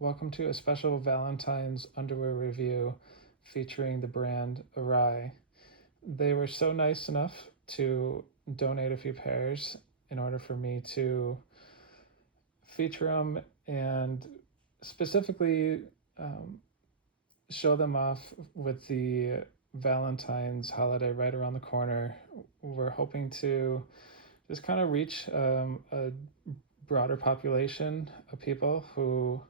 Welcome to a special Valentine's underwear review featuring the brand AWRY. They were so nice enough to donate a few pairs in order for me to feature them and specifically show them off with the Valentine's holiday right around the corner. We're hoping to just kind of reach a broader population of people who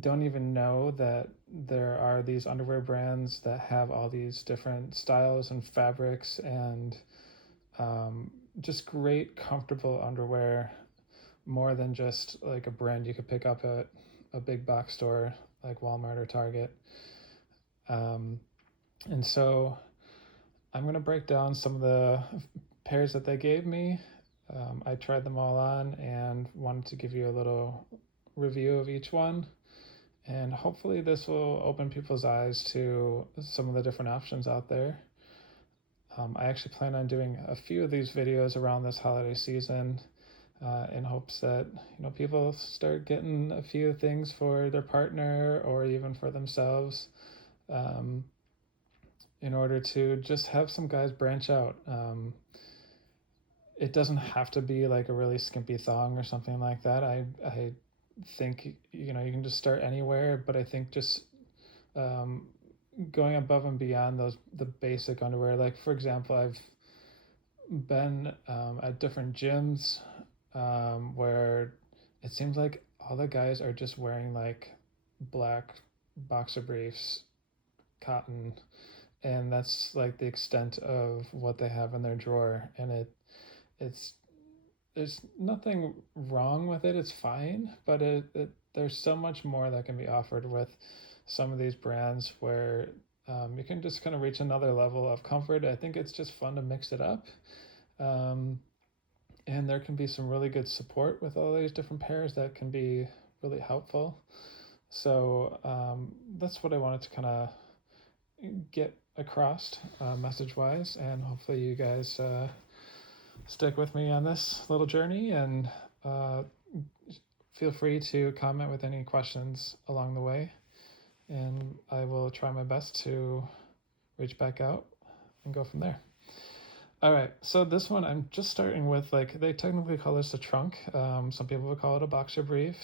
don't even know that there are these underwear brands that have all these different styles and fabrics and just great, comfortable underwear, more than just like a brand you could pick up at a big box store like Walmart or Target. Um, and so I'm going to break down some of the pairs that they gave me. I tried them all on and wanted to give you a little review of each one. And hopefully, this will open people's eyes to some of the different options out there. I actually plan on doing a few of these videos around this holiday season in hopes that people start getting a few things for their partner or even for themselves, um, in order to just have some guys branch out. It doesn't have to be like a really skimpy thong or something like that. I think you can just start anywhere, but I think just um, going above and beyond the basic underwear. Like for example, I've been at different gyms where it seems like all the guys are just wearing like black boxer briefs, cotton, and that's like the extent of what they have in their drawer. And it's there's nothing wrong with it. It's fine, but there's so much more that can be offered with some of these brands where you can just kind of reach another level of comfort. I think it's just fun to mix it up. Um, and there can be some really good support with all these different pairs that can be really helpful. So that's what I wanted to kind of get across message wise, and hopefully you guys stick with me on this little journey, and uh, feel free to comment with any questions along the way, and I will try my best to reach back out and go from there. All right, so this one I'm just starting with, like, they technically call this a trunk. Some people would call it a boxer brief.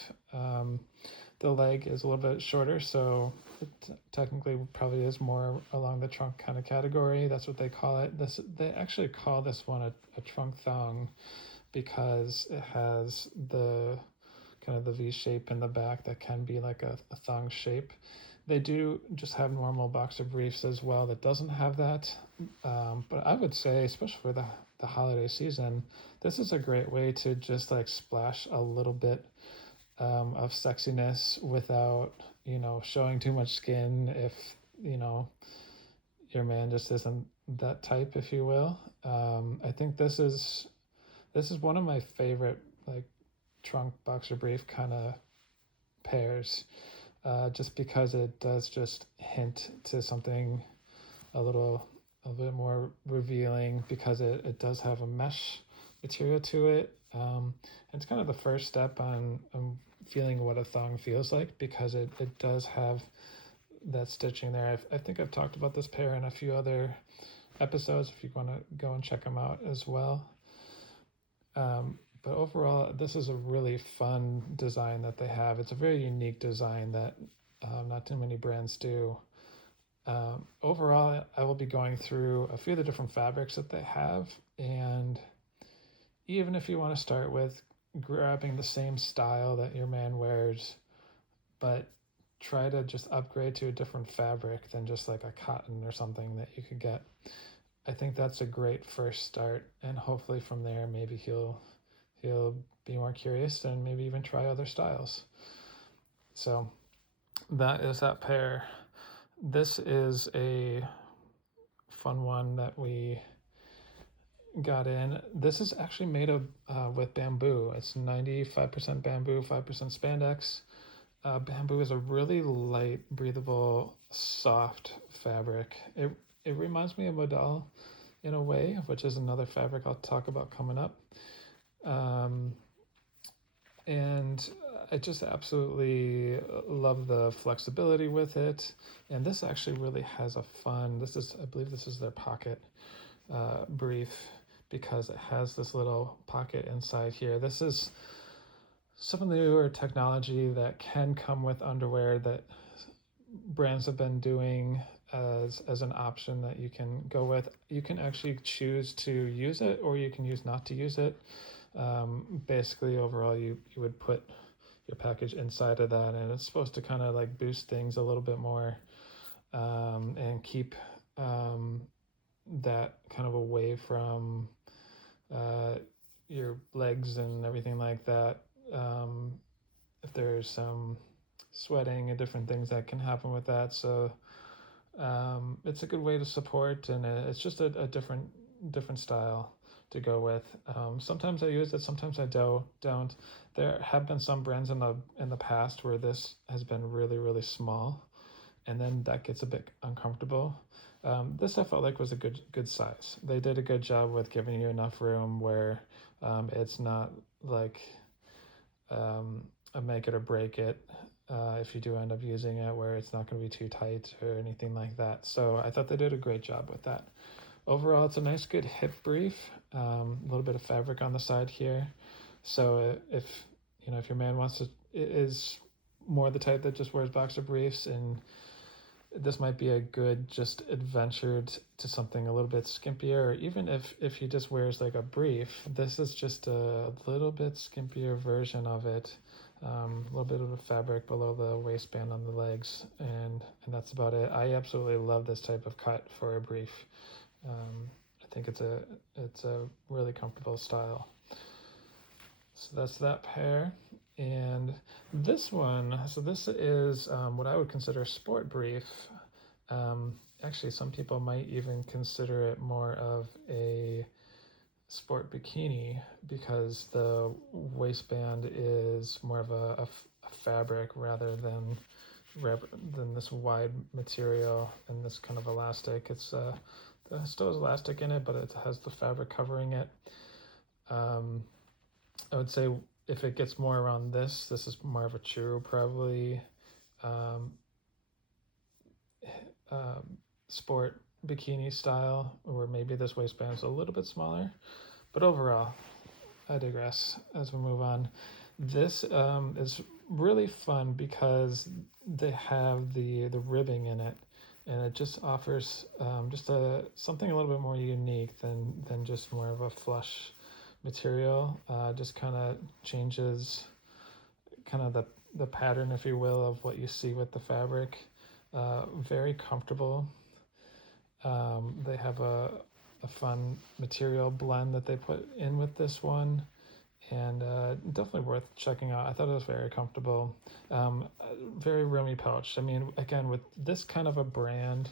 The leg is a little bit shorter, so it technically probably is more along the trunk kind of category. That's what they call it. They actually call this one a trunk thong because it has the kind of the V shape in the back that can be like a thong shape. They do just have normal boxer briefs as well that doesn't have that. But I would say, especially for the holiday season, this is a great way to just like splash a little bit of sexiness without showing too much skin, if you know your man just isn't that type, if you will. I think this is one of my favorite, like, trunk boxer brief kind of pairs, just because it does just hint to something a little bit more revealing, because it does have a mesh material to it. It's kind of the first step on feeling what a thong feels like, because it does have that stitching there. I think I've talked about this pair in a few other episodes if you want to go and check them out as well. But overall, this is a really fun design that they have. It's a very unique design that not too many brands do. Overall, I will be going through a few of the different fabrics that they have, and even if you want to start with grabbing the same style that your man wears, but try to just upgrade to a different fabric than just like a cotton or something that you could get. I think that's a great first start, and hopefully from there maybe he'll be more curious and maybe even try other styles. So that is that pair. This is a fun one that we got in. This is actually made of with bamboo. It's 95% bamboo, 5% spandex. Bamboo is a really light, breathable, soft fabric. It reminds me of modal in a way, which is another fabric I'll talk about coming up. And I just absolutely love the flexibility with it. And this actually really has a fun, this is, I believe this is their pocket brief, because it has this little pocket inside here. This is some of the newer technology that can come with underwear that brands have been doing as an option that you can go with. You can actually choose to use it, or you can use not to use it. Basically, overall, you would put your package inside of that, and it's supposed to kind of like boost things a little bit more, and keep that kind of away from uh, your legs and everything like that. If there's some sweating and different things that can happen with that, so it's a good way to support, and it's just a different style to go with. Sometimes I use it, sometimes I don't. There have been some brands in the past where this has been really small, and then that gets a bit uncomfortable. This I felt like was a good size. They did a good job with giving you enough room where it's not like a make it or break it if you do end up using it, where it's not going to be too tight or anything like that. So I thought they did a great job with that. Overall, it's a nice, good hip brief. A little bit of fabric on the side here. So if if your man is more the type that just wears boxer briefs, and this might be a good just adventure to something a little bit skimpier, or even if he just wears like a brief, this is just a little bit skimpier version of it. A little bit of the fabric below the waistband on the legs, and that's about it. I absolutely love this type of cut for a brief. I think it's a really comfortable style. So that's that pair. And this one, so this is what I would consider a sport brief. Actually, some people might even consider it more of a sport bikini, because the waistband is more of a fabric rather than this wide material and this kind of elastic. It's still has elastic in it, but it has the fabric covering it. I would say if it gets more around this is more of a true, probably sport bikini style, or maybe this waistband is a little bit smaller. But overall, I digress as we move on. This is really fun because they have the ribbing in it, and it just offers just something a little bit more unique than just more of a flush material. Just kind of changes kind of the pattern, if you will, of what you see with the fabric. Very comfortable. They have a fun material blend that they put in with this one, and definitely worth checking out. I thought it was very comfortable. Very roomy pouch. I mean, again, with this kind of a brand,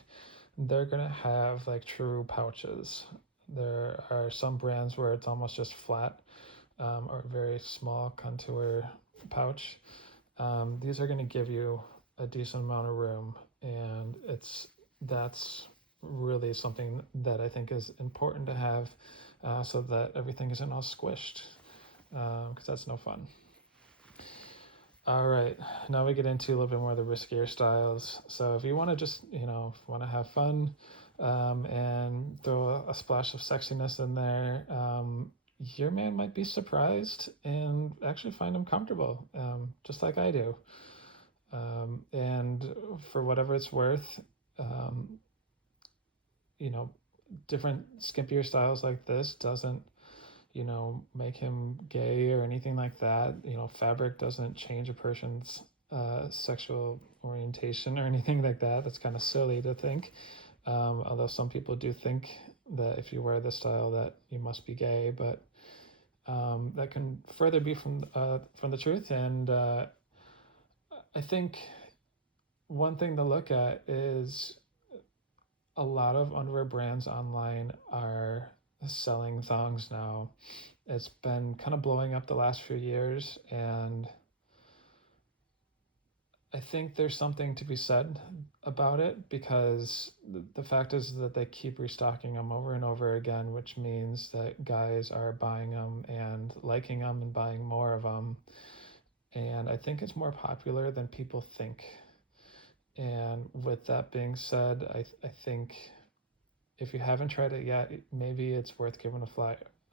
they're gonna have like true pouches. There are some brands where it's almost just flat, or very small contour pouch. These are going to give you a decent amount of room, and that's really something that I think is important to have, so that everything isn't all squished, because that's no fun. All right, now we get into a little bit more of the riskier styles. So if you want to just, want to have fun, and throw a splash of sexiness in there, your man might be surprised and actually find him comfortable, just like I do. And for whatever it's worth, different skimpier styles like this doesn't, make him gay or anything like that. Fabric doesn't change a person's sexual orientation or anything like that. That's kind of silly to think. Although some people do think that if you wear this style that you must be gay, but that can further be from the truth. And I think one thing to look at is a lot of underwear brands online are selling thongs now. It's been kind of blowing up the last few years, and I think there's something to be said about it, because the fact is that they keep restocking them over and over again, which means that guys are buying them and liking them and buying more of them. and I think it's more popular than people think. And with that being said, I think if you haven't tried it yet, maybe it's worth giving a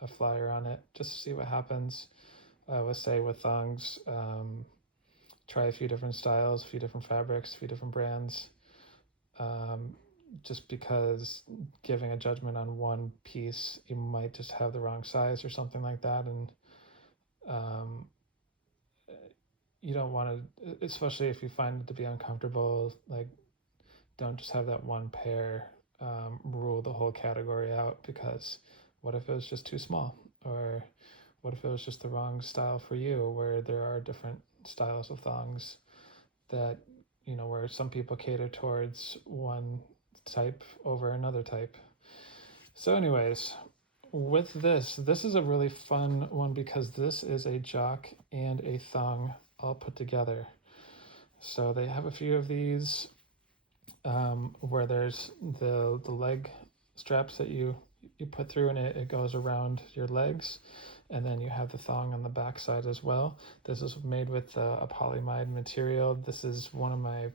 flyer on it just to see what happens. I would say with thongs, try a few different styles, a few different fabrics, a few different brands. Um, just because giving a judgment on one piece, you might just have the wrong size or something like that, and um, you don't want to, especially if you find it to be uncomfortable. Like, don't just have that one pair rule the whole category out, because what if it was just too small, or what if it was just the wrong style for you, where there are different styles of thongs that, where some people cater towards one type over another type. So anyways, with this is a really fun one because this is a jock and a thong all put together. So they have a few of these where there's the leg straps that you put through, and it goes around your legs, and then you have the thong on the back side as well. This is made with a polyamide material. This is one of my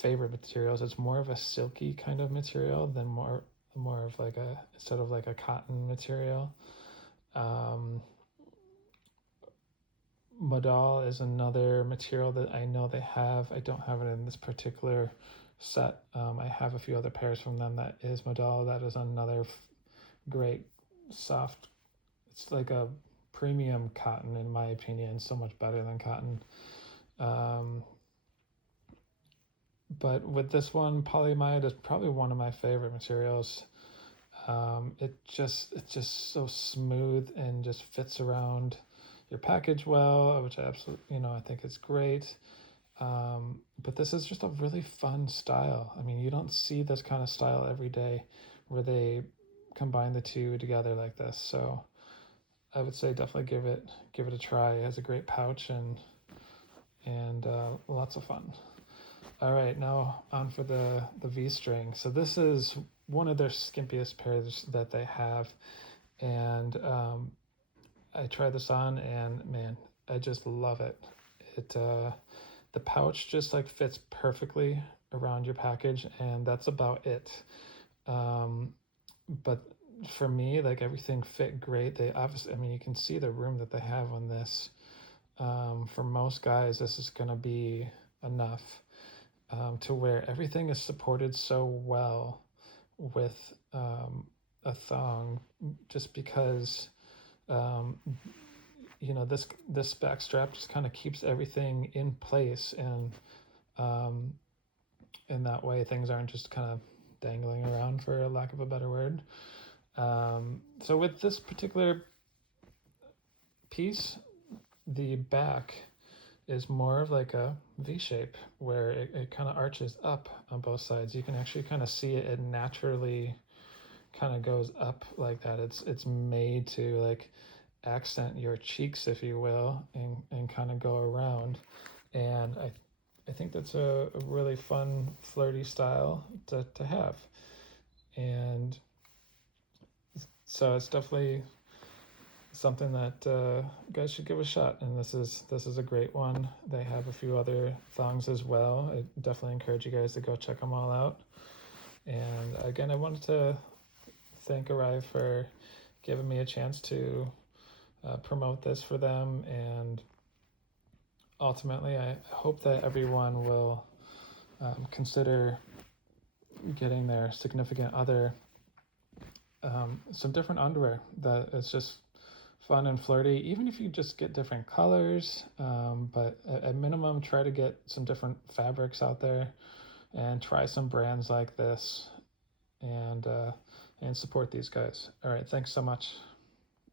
favorite materials. It's more of a silky kind of material than more of like a, instead of like a cotton material. Modal is another material that I know they have. I don't have it in this particular set. I have a few other pairs from them that is modal. That is another great soft, it's like a premium cotton in my opinion, so much better than cotton. But with this one, polyamide is probably one of my favorite materials. It's just so smooth and just fits around your package well, which I absolutely, I think it's great. But this is just a really fun style. I mean, you don't see this kind of style every day where they combine the two together like this. So I would say definitely give it a try. It has a great pouch and lots of fun. All right, now on for the V-string. So this is one of their skimpiest pairs that they have, and I tried this on, and man, I just love it. The pouch just like fits perfectly around your package, and that's about it. But for me, like, everything fit great. They obviously, I mean, you can see the room that they have on this. For most guys, this is gonna be enough. To where everything is supported so well with a thong, just because this back strap just kind of keeps everything in place, and in that way things aren't just kind of dangling around, for a lack of a better word. So with this particular piece, the back is more of like a V shape, where it kind of arches up on both sides. You can actually kind of see it naturally kind of goes up like that. It's made to like accent your cheeks, if you will, and kind of go around. And I think that's a really fun, flirty style to have. And so it's definitely something that guys should give a shot, and this is a great one. They have a few other thongs as well. I definitely encourage you guys to go check them all out. And again, I wanted to thank AWRY for giving me a chance to promote this for them, and ultimately I hope that everyone will consider getting their significant other some different underwear that is just fun and flirty, even if you just get different colors. But at minimum, try to get some different fabrics out there and try some brands like this, and support these guys. All right, thanks so much.